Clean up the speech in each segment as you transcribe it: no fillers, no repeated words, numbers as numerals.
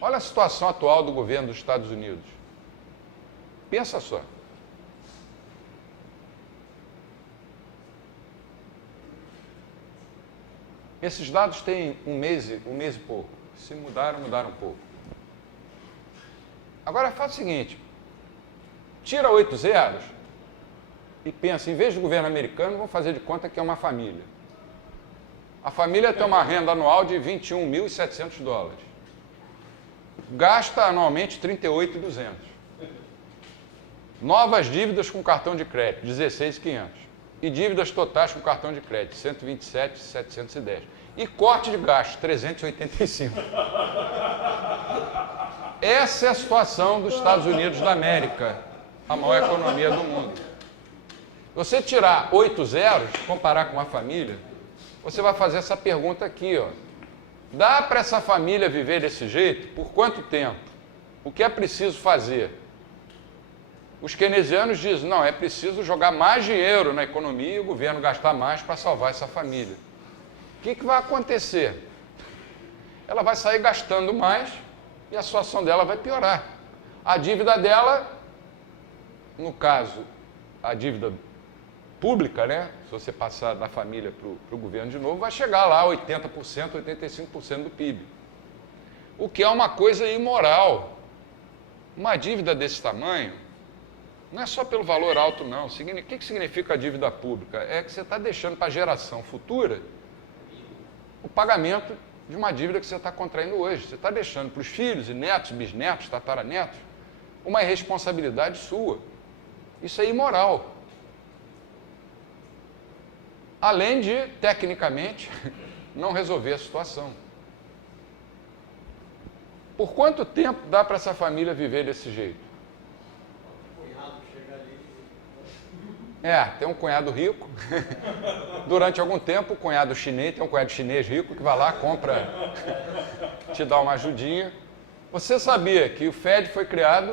Olha a situação atual do governo dos Estados Unidos. Pensa só. Esses dados têm um mês e pouco. Se mudaram, mudaram um pouco. Agora faz o seguinte, tira 8 zeros e pensa, em vez do governo americano, vamos fazer de conta que é uma família. A família tem uma renda anual de 21.700 dólares. Gasta anualmente 38.200. Novas dívidas com cartão de crédito, 16.500. E dívidas totais com cartão de crédito, 127.710. E corte de gastos, 385. Essa é a situação dos Estados Unidos da América, a maior economia do mundo. Você tirar 8 zeros, comparar com uma família, você vai fazer essa pergunta aqui, ó. Dá para essa família viver desse jeito? Por quanto tempo? O que é preciso fazer? Os keynesianos dizem, não, é preciso jogar mais dinheiro na economia e o governo gastar mais para salvar essa família. O que vai acontecer? Ela vai sair gastando mais e a situação dela vai piorar. A dívida dela, no caso, a dívida pública, né? Se você passar da família para o governo de novo, vai chegar lá a 80%, 85% do PIB. O que é uma coisa imoral. Uma dívida desse tamanho, não é só pelo valor alto, não. O que significa a dívida pública? É que você está deixando para a geração futura o pagamento de uma dívida que você está contraindo hoje. Você está deixando para os filhos e netos, bisnetos, tataranetos, uma irresponsabilidade sua. Isso é imoral. Além de, tecnicamente, não resolver a situação. Por quanto tempo dá para essa família viver desse jeito? Tem um cunhado rico. Durante algum tempo, o cunhado chinês, tem um cunhado chinês rico que vai lá, compra, te dá uma ajudinha. Você sabia que o Fed foi criado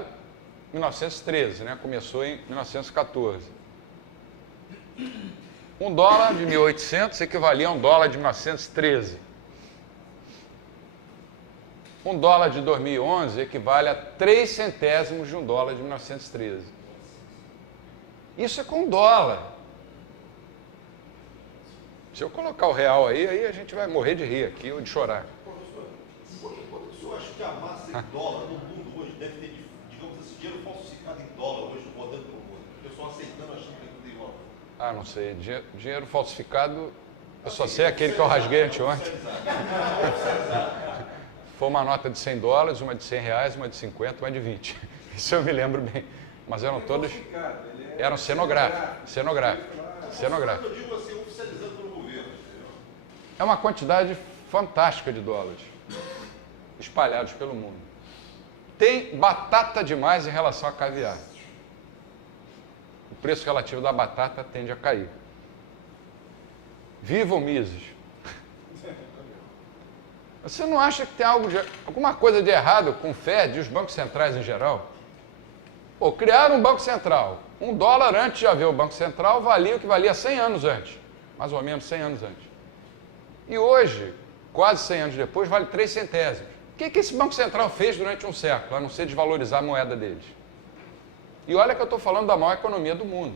em 1913, né? Começou em 1914. Um dólar de 1800 equivalia a um dólar de 1913. Um dólar de 2011 equivale a 3 centésimos de um dólar de 1913. Isso é com dólar. Se eu colocar o real aí a gente vai morrer de rir aqui ou de chorar. Professor, o senhor acha que a massa em dólar no mundo hoje deve ter, digamos assim, dinheiro falsificado em dólar hoje rodando pelo mundo? O pessoal aceitando, achando que é tudo igual. Não sei. Dinheiro falsificado, eu só sei aquele que eu rasguei anteontem. Foi uma nota de 100 dólares, uma de 100 reais, uma de 50, uma de 20. Isso eu me lembro bem. Mas eram todas... Eram cenográficos. Eu digo assim, oficializando pelo governo. É uma quantidade fantástica de dólares espalhados pelo mundo. Tem batata demais em relação a caviar. O preço relativo da batata tende a cair. Vivam Mises. Você não acha que tem alguma coisa de errado com o Fed e os bancos centrais em geral? Pô, criaram um banco central. $1 antes de haver o Banco Central valia o que valia 100 anos antes. Mais ou menos 100 anos antes. E hoje, quase 100 anos depois, vale 3 centésimos. O que esse Banco Central fez durante um século, a não ser desvalorizar a moeda deles? E olha que eu estou falando da maior economia do mundo.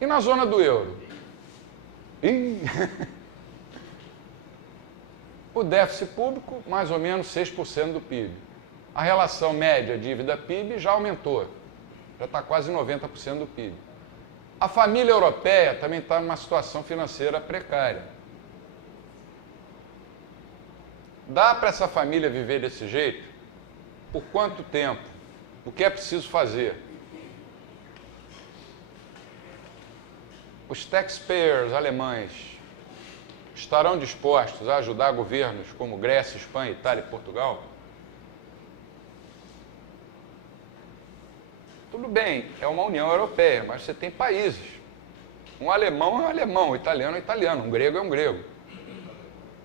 E na zona do euro? O déficit público, mais ou menos 6% do PIB. A relação média dívida-PIB já aumentou. Já está quase 90% do PIB. A família europeia também está numa situação financeira precária. Dá para essa família viver desse jeito? Por quanto tempo? O que é preciso fazer? Os taxpayers alemães estarão dispostos a ajudar governos como Grécia, Espanha, Itália e Portugal? Tudo bem, é uma União Europeia, mas você tem países. Um alemão é um alemão, um italiano é um italiano, um grego é um grego.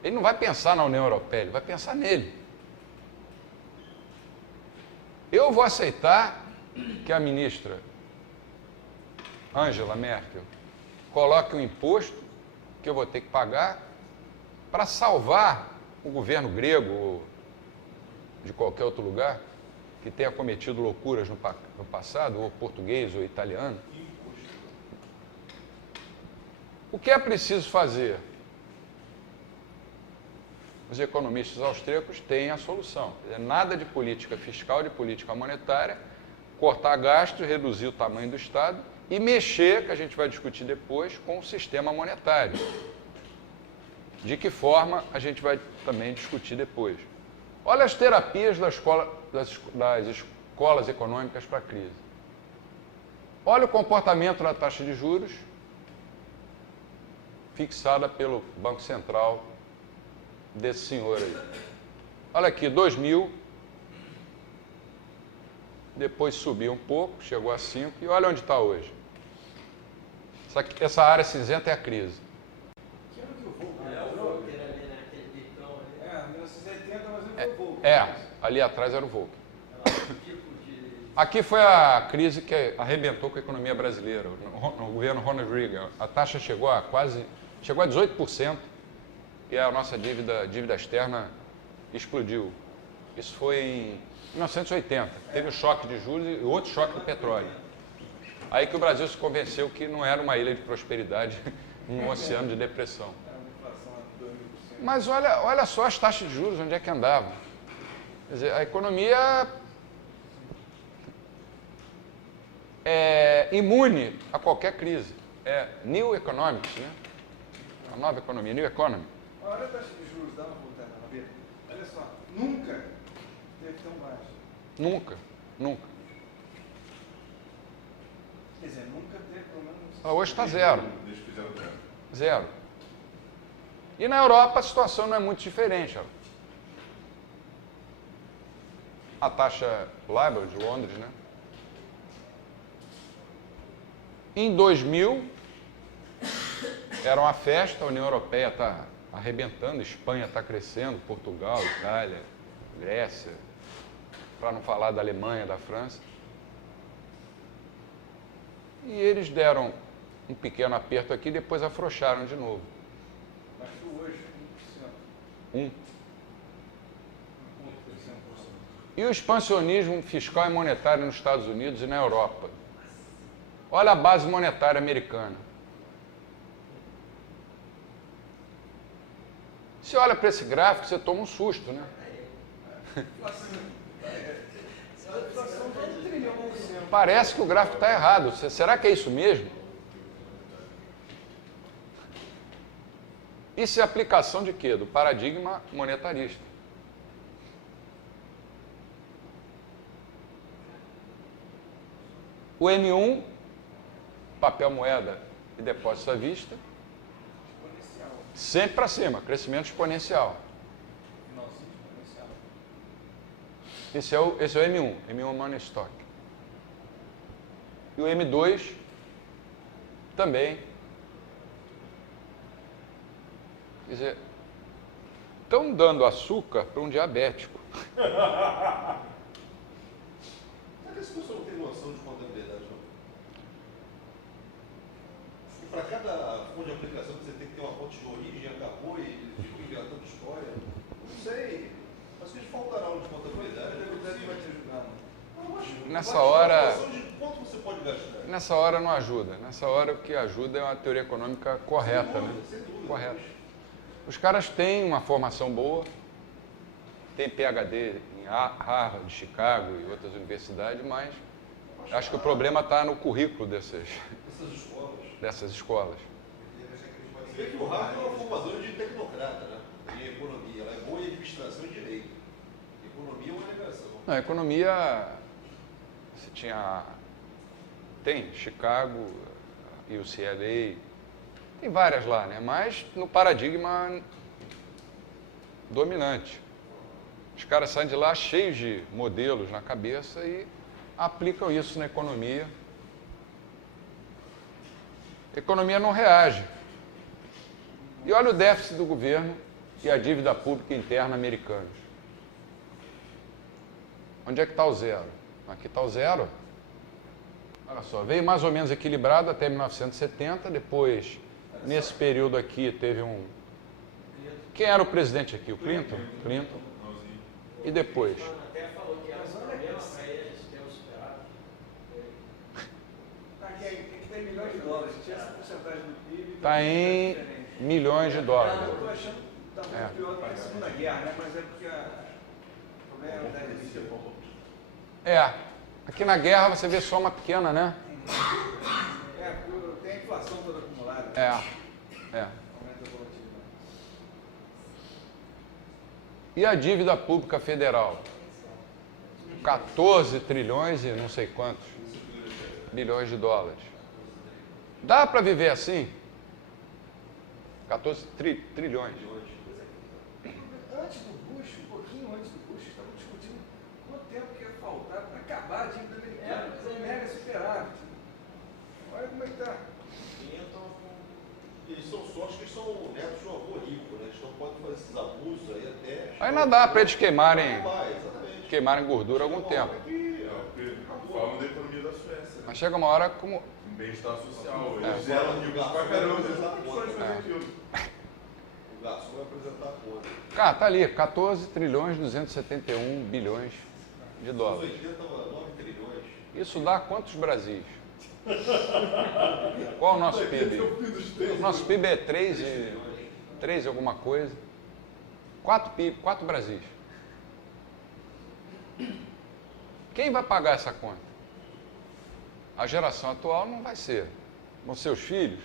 Ele não vai pensar na União Europeia, ele vai pensar nele. Eu vou aceitar que a ministra Angela Merkel coloque um imposto que eu vou ter que pagar para salvar o governo grego ou de qualquer outro lugar que tenha cometido loucuras no passado, ou português ou italiano. O que é preciso fazer? Os economistas austríacos têm a solução. Nada de política fiscal, de política monetária, cortar gastos, reduzir o tamanho do Estado e mexer, que a gente vai discutir depois, com o sistema monetário. De que forma a gente vai também discutir depois. Olha as terapias das escolas econômicas para a crise. Olha o comportamento da taxa de juros fixada pelo Banco Central desse senhor aí. Olha aqui, 2000, depois subiu um pouco, chegou a 5, e olha onde está hoje. Essa área cinzenta é a crise. Que ano que o Volcker? É o Volcker ali naquele bicão ali. É, 1980, mas não foi o Volcker. Ali atrás era o Volcker. Aqui foi a crise que arrebentou com a economia brasileira, no governo Ronald Reagan. A taxa chegou a 18%. E a nossa dívida externa explodiu. Isso foi em 1980. Teve o choque de juros e outro choque do petróleo. Aí que o Brasil se convenceu que não era uma ilha de prosperidade, um oceano de depressão. Mas olha só as taxas de juros, onde é que andavam. Quer dizer, a economia é imune a qualquer crise. É New Economics, né? A nova economia, New Economy. Olha a taxa de juros, dá uma voltada na beira. Olha só, nunca teve tão baixa. Nunca. Quer dizer, nunca teve pelo menos... Hoje está zero. Zero. E na Europa a situação não é muito diferente. A taxa LIBOR de Londres, né? Em 2000, era uma festa, a União Europeia está arrebentando, Espanha está crescendo, Portugal, Itália, Grécia, para não falar da Alemanha, da França. E eles deram um pequeno aperto aqui e depois afrouxaram de novo. Baixou hoje 1%. 1%. E o expansionismo fiscal e monetário nos Estados Unidos e na Europa? Olha a base monetária americana. Você olha para esse gráfico, você toma um susto, né? Parece que o gráfico está errado. Será que é isso mesmo? Isso é aplicação de quê? Do paradigma monetarista. O M1, papel moeda e depósito à vista, sempre para cima, crescimento exponencial. Esse é o M1, M1 Money Stock. E o M2 também. Quer dizer, estão dando açúcar para um diabético. Será que esse pessoal não tem noção de contabilidade, não? E para cada fonte de aplicação você tem que ter uma fonte de origem, acabou e ficam inventando história. Não sei. Mas que faltará aula de contabilidade. Não vai te ajudar, não. Nessa hora, De quanto você pode gastar? nessa hora não ajuda. Nessa hora o que ajuda é uma teoria econômica correta, né? Sem dúvida. Correta. Os caras têm uma formação boa, têm PhD em Harvard, Chicago e outras universidades, mas acho que o problema está no currículo dessas escolas. Você vê que o Harvard é uma formadora de tecnocrata, né? Em economia. Ela é boa em administração e direito. Economia é uma negação. Na economia, você tem Chicago, UCLA, tem várias lá, né? Mas no paradigma dominante. Os caras saem de lá cheios de modelos na cabeça e aplicam isso na economia. A economia não reage. E olha o déficit do governo e a dívida pública interna americana. Onde é que está o zero? Aqui está o zero. Olha só, veio mais ou menos equilibrado até 1970, depois, nesse período aqui, teve um... Quem era o presidente aqui? O Clinton? Clinton. E depois? Até falou que era um problema para eles ter o superávit. Aqui tem milhões de dólares, tinha essa porcentagem do PIB. Está em milhões de dólares. Eu estou achando que está muito pior do que a Segunda Guerra, né? Mas é porque o problema da energia. Aqui na guerra você vê só uma pequena, né? Tem a inflação toda acumulada. É. Aumenta a volatilidade. E a dívida pública federal? 14 trilhões e não sei quantos bilhões de dólares. Dá para viver assim? 14 trilhões. Antes do Bush, um pouquinho antes do Bush, estavam discutindo quanto tempo que ia faltar para acabar a dívida americana, fazer mega superávit. Olha como é que está. Eles são sorte que eles são netos de um avô rico, né? Eles não podem fazer esses abusos aí até... Ainda dá para eles queimarem gordura algum tempo. Falam da economia da Suécia, né? Mas chega uma hora como... Bem-estar social. É. Eles geram ricos pra caramba, eles não podem fazer É. aquilo. O garçom vai apresentar a conta. Cara, tá ali, 14 trilhões 271 bilhões de Nos dólares. 80 estava 9 trilhões. Isso dá quantos Brasis? Qual o nosso PIB? O nosso PIB é 3 e alguma coisa. 4 PIB, 4 Brasis. Quem vai pagar essa conta? A geração atual não vai ser. Vão ser os filhos?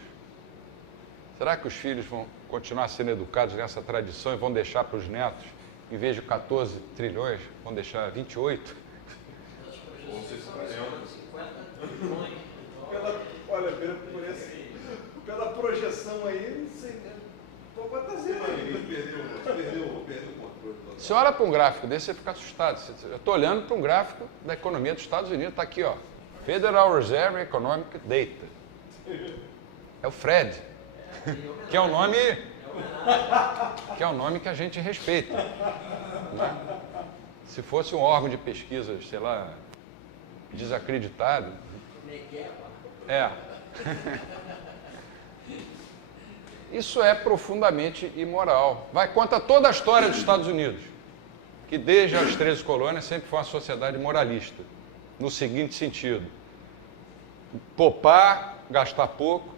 Será que os filhos vão continuar sendo educados nessa tradição e vão deixar para os netos, em vez de 14 trilhões, vão deixar 28? Pela projeção aí, não sei, né? Pode estar zero aí. Perdeu o controle. Você olha para um gráfico desse, você fica assustado. Eu estou olhando para um gráfico da economia dos Estados Unidos, está aqui, ó. Federal Reserve Economic Data. É o Fred, que é um nome que a gente respeita. Né? Se fosse um órgão de pesquisa, sei lá, desacreditado. Isso é profundamente imoral. Vai contra toda a história dos Estados Unidos, que desde as 13 colônias sempre foi uma sociedade moralista, no seguinte sentido: poupar, gastar pouco,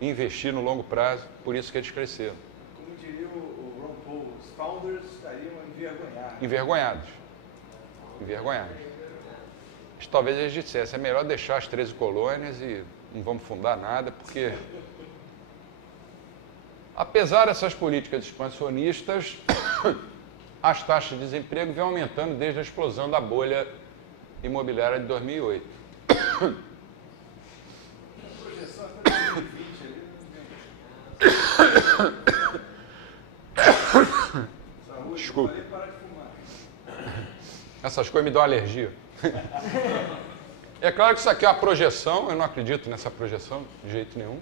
investir no longo prazo, por isso que eles cresceram. Como diria o Ron Paul, os founders estariam envergonhados. Envergonhados. Mas talvez eles dissessem, é melhor deixar as 13 colônias e não vamos fundar nada, porque... Apesar dessas políticas expansionistas, as taxas de desemprego vêm aumentando desde a explosão da bolha imobiliária de 2008. Projeção até 2020 ali. Saúde, Desculpa. falei parar de fumar. Essas coisas me dão alergia. É claro que isso aqui é uma projeção, eu não acredito nessa projeção de jeito nenhum.